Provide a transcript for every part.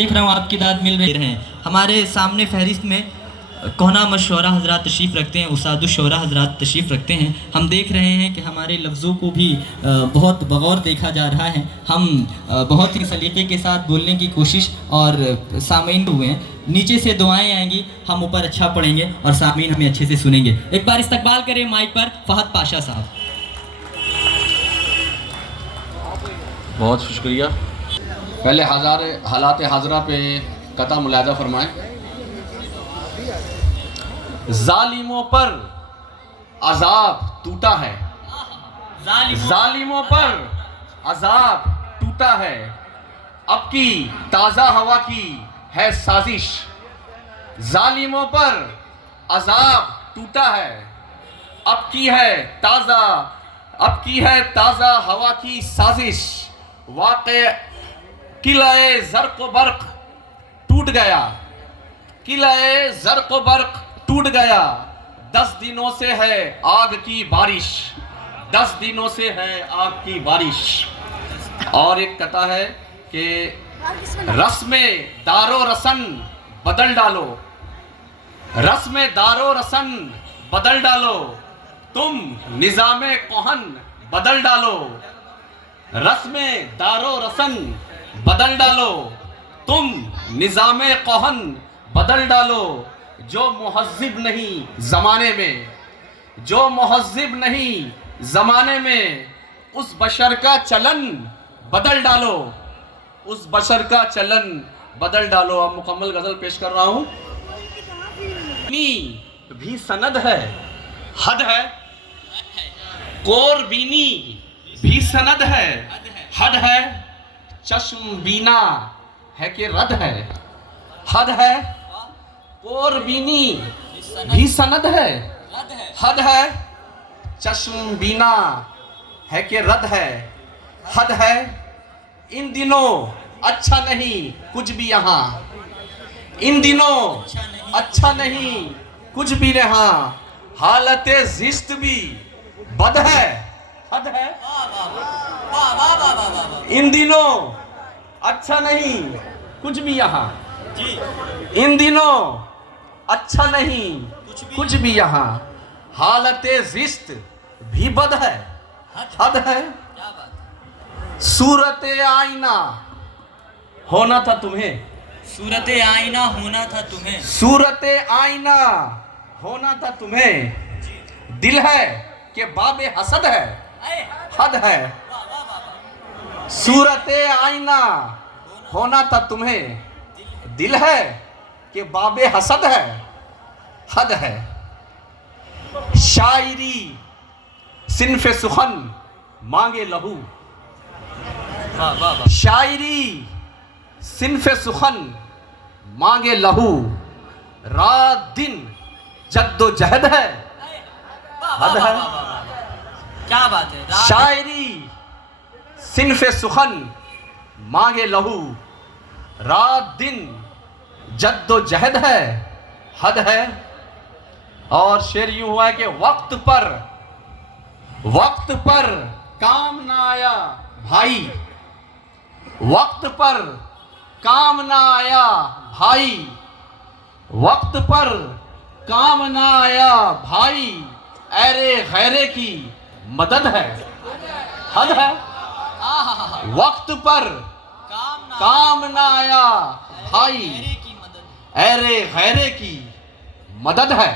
देख रहा हूँ आपकी दाद मिल रहे हैं। हमारे सामने फहरिस्त में कोहना मशवरा हजरात तशरीफ़ रखते हैं, उस्तादुश्शोरा हजरात तशरीफ़ रखते हैं। हम देख रहे हैं कि हमारे लफ्ज़ों को भी बहुत बगौर देखा जा रहा है। हम बहुत ही सलीक़े के साथ बोलने की कोशिश और सामीन हुए हैं। नीचे से दुआएं आएंगी, हम ऊपर अच्छा पढ़ेंगे और सामीन हमें अच्छे से सुनेंगे। एक बार इस्तकबाल करें माइक पर फ़हद पाशा साहब। बहुत शुक्रिया। पहले हालात हाजरा पे कता मुलादा फरमाएं। जालिमों पर अजाब टूटा है, जालिमों पर अजाब टूटा है, अब की ताज़ा हवा की है साजिश। जालिमों पर अजाब टूटा है, अब की है ताज़ा हवा की साजिश। वाक़े किलाए ज़र्क़ बर्क़ टूट गया, किलाए ज़र्क़ बर्क़ टूट गया। 10 दिनों से है आग की बारिश, 10 दिनों से है आग की बारिश। और एक कथा है कि रस्म दारो रसन बदल डालो, रस्म दारो रसन बदल डालो, तुम निज़ामे कोहन बदल डालो। रस्म दारो रसन बदल डालो, तुम निज़ामे कोहन बदल डालो। जो मुहज़्ज़िब नहीं ज़माने में, जो मुहज़्ज़िब नहीं ज़माने में, उस बशर का चलन बदल डालो, उस बशर का चलन बदल डालो। अब मुकम्मल गज़ल पेश कर रहा हूँ। भी सनद है, हद है, कोर बीनी भी सनद है, हद है, चश्म बीना है कि रद है, हद है, कोर बीनी भी सनद है, हद है, चश्म बीना है कि रद है, हद है। इन दिनों अच्छा नहीं कुछ भी यहाँ, इन दिनों अच्छा नहीं कुछ भी यहाँ, हालते ज़िस्त भी बद है, हद है। इन दिनों अच्छा नहीं कुछ भी यहाँ, इन दिनों अच्छा नहीं कुछ भी यहाँ, हालते ज़िस्त भी बद है, हद है। सूरत आईना होना था तुम्हें, सूरत आईना होना था तुम्हें, सूरत आईना होना था तुम्हें, दिल है कि बाबे हसद है, हद है। सूरत आईना होना था तुम्हें, दिल है कि बाबे हसद है, हद है। शायरी सिन्फ़े सुखन मांगे लहू, शायरी सिन्फ़े सुखन मांगे लहू, रात दिन जद्दोजहद है, हद है। क्या बात है। शायरी सिन्फ़े सुखन मांगे लहू, रात दिन जद्दोजहद है, हद है। और शेर यूं हुआ है कि वक्त पर काम ना आया भाई, वक्त पर काम ना आया भाई, वक्त पर काम ना आया भाई, ऐरे गैरे की मदद है, हद है। वक्त पर काम ना आया भाई, ऐरे गैरे की मदद है,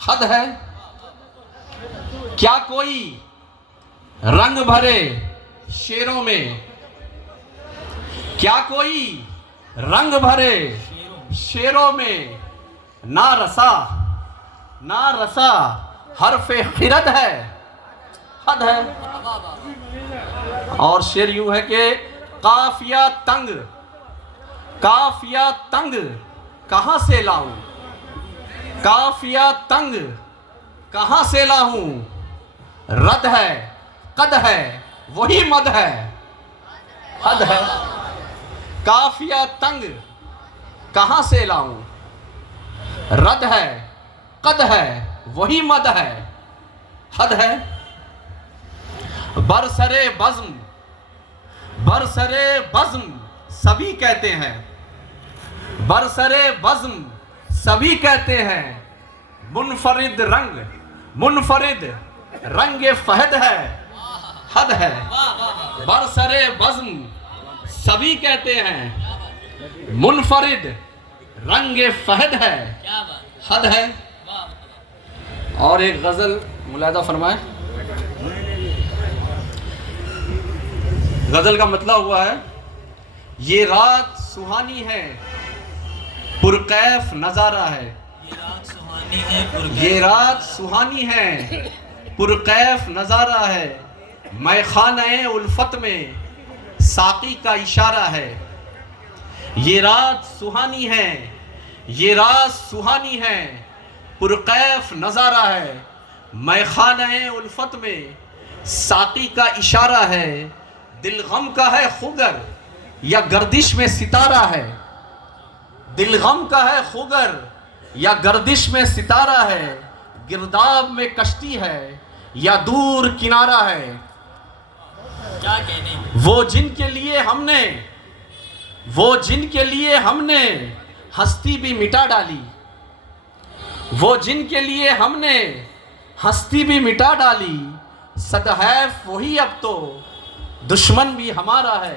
हद है। क्या कोई रंग भरे शेरों में, क्या कोई रंग भरे शेरों में, ना रसा हर्फ़े खिरद है, हद है। और शेर यूं है कि काफिया तंग कहां से लाऊं, काफिया तंग कहां से लाऊं, रद है कद है वही मद है, हद है। काफिया तंग कहां से लाऊं, रद है कद है वही मद है, हद है। बरसरे बज़्म सभी कहते हैं, बरसरे बज़्म सभी कहते हैं, मुनफरिद रंग फहद है, हद है। बरसरे बज़्म सभी कहते हैं, मुनफरिद रंग फहद है, हद है। और एक गजल मुलाहिदा फरमाए। गजल का मतलब हुआ है, ये रात सुहानी है, पुरकैफ नजारा है। ये रात सुहानी है, पुरकैफ नजारा है। मैखाने उल्फत में साकी का इशारा है। ये रात सुहानी है, ये रात सुहानी है, पुरकैफ नजारा है। मैखाने उल्फत में साकी का इशारा है। दिल गम का है खुगर या गर्दिश में सितारा है। दिल गम का है खुगर या गर्दिश में सितारा है। गिरदाब में कश्ती है या दूर किनारा है। क्या कहने। वो जिनके लिए हमने हस्ती भी मिटा डाली। वो जिनके लिए हमने हस्ती भी मिटा डाली। सदहैफ वही अब तो दुश्मन भी हमारा है।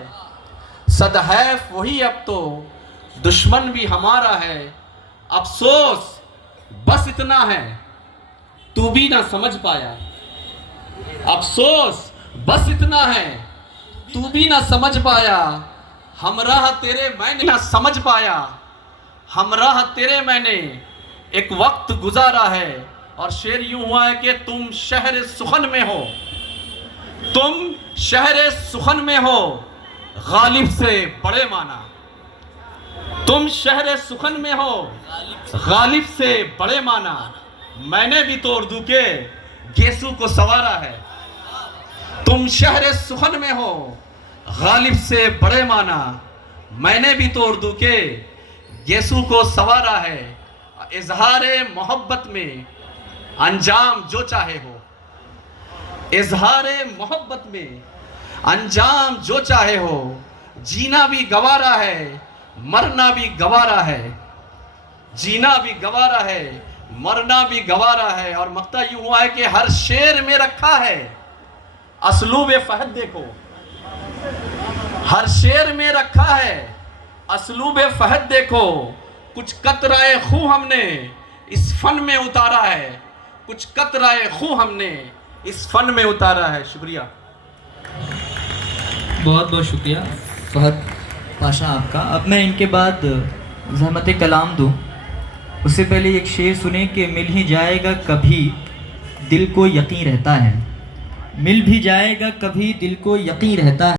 सदहैफ वही अब तो दुश्मन भी हमारा है। अफसोस बस इतना है, तू भी ना समझ पाया। अफसोस बस इतना है, तू भी ना समझ पाया। हमराह तेरे मैंने ना समझ पाया। हमराह तेरे मैंने एक वक्त गुजारा है। और शेर यूं हुआ है कि तुम शहर सुखन में हो, तुम शहर सुखन में हो, गालिब से बड़े माना। तुम शहर सुखन में हो, गालिब से बड़े माना। मैंने भी तो उर्दू के गेसू को सवारा है। तुम शहर सुखन में हो, गालिब से बड़े माना। मैंने भी तो उर्दू के गेसू को सवारा है। इजहारे मोहब्बत में अंजाम जो चाहे हो। इजहारे मोहब्बत में अंजाम जो चाहे हो। जीना भी गवारा है, मरना भी गवारा है। जीना भी गवारा है, मरना भी गवारा है। और मक्ता यूं हुआ है कि हर शेर में रखा है असलूब फहद। देखो, हर शेर में रखा है असलूब फहद। देखो, कुछ कतराए खू हमने इस फन में उतारा है। कुछ कतराए खू हमने इस फन में उतारा है। शुक्रिया, बहुत बहुत शुक्रिया फहद पाशा आपका। अब मैं इनके बाद ज़हमत कलाम दूँ, उससे पहले एक शेर सुने कि मिल ही जाएगा कभी दिल को यकीन रहता है। मिल भी जाएगा कभी दिल को यकीन रहता है।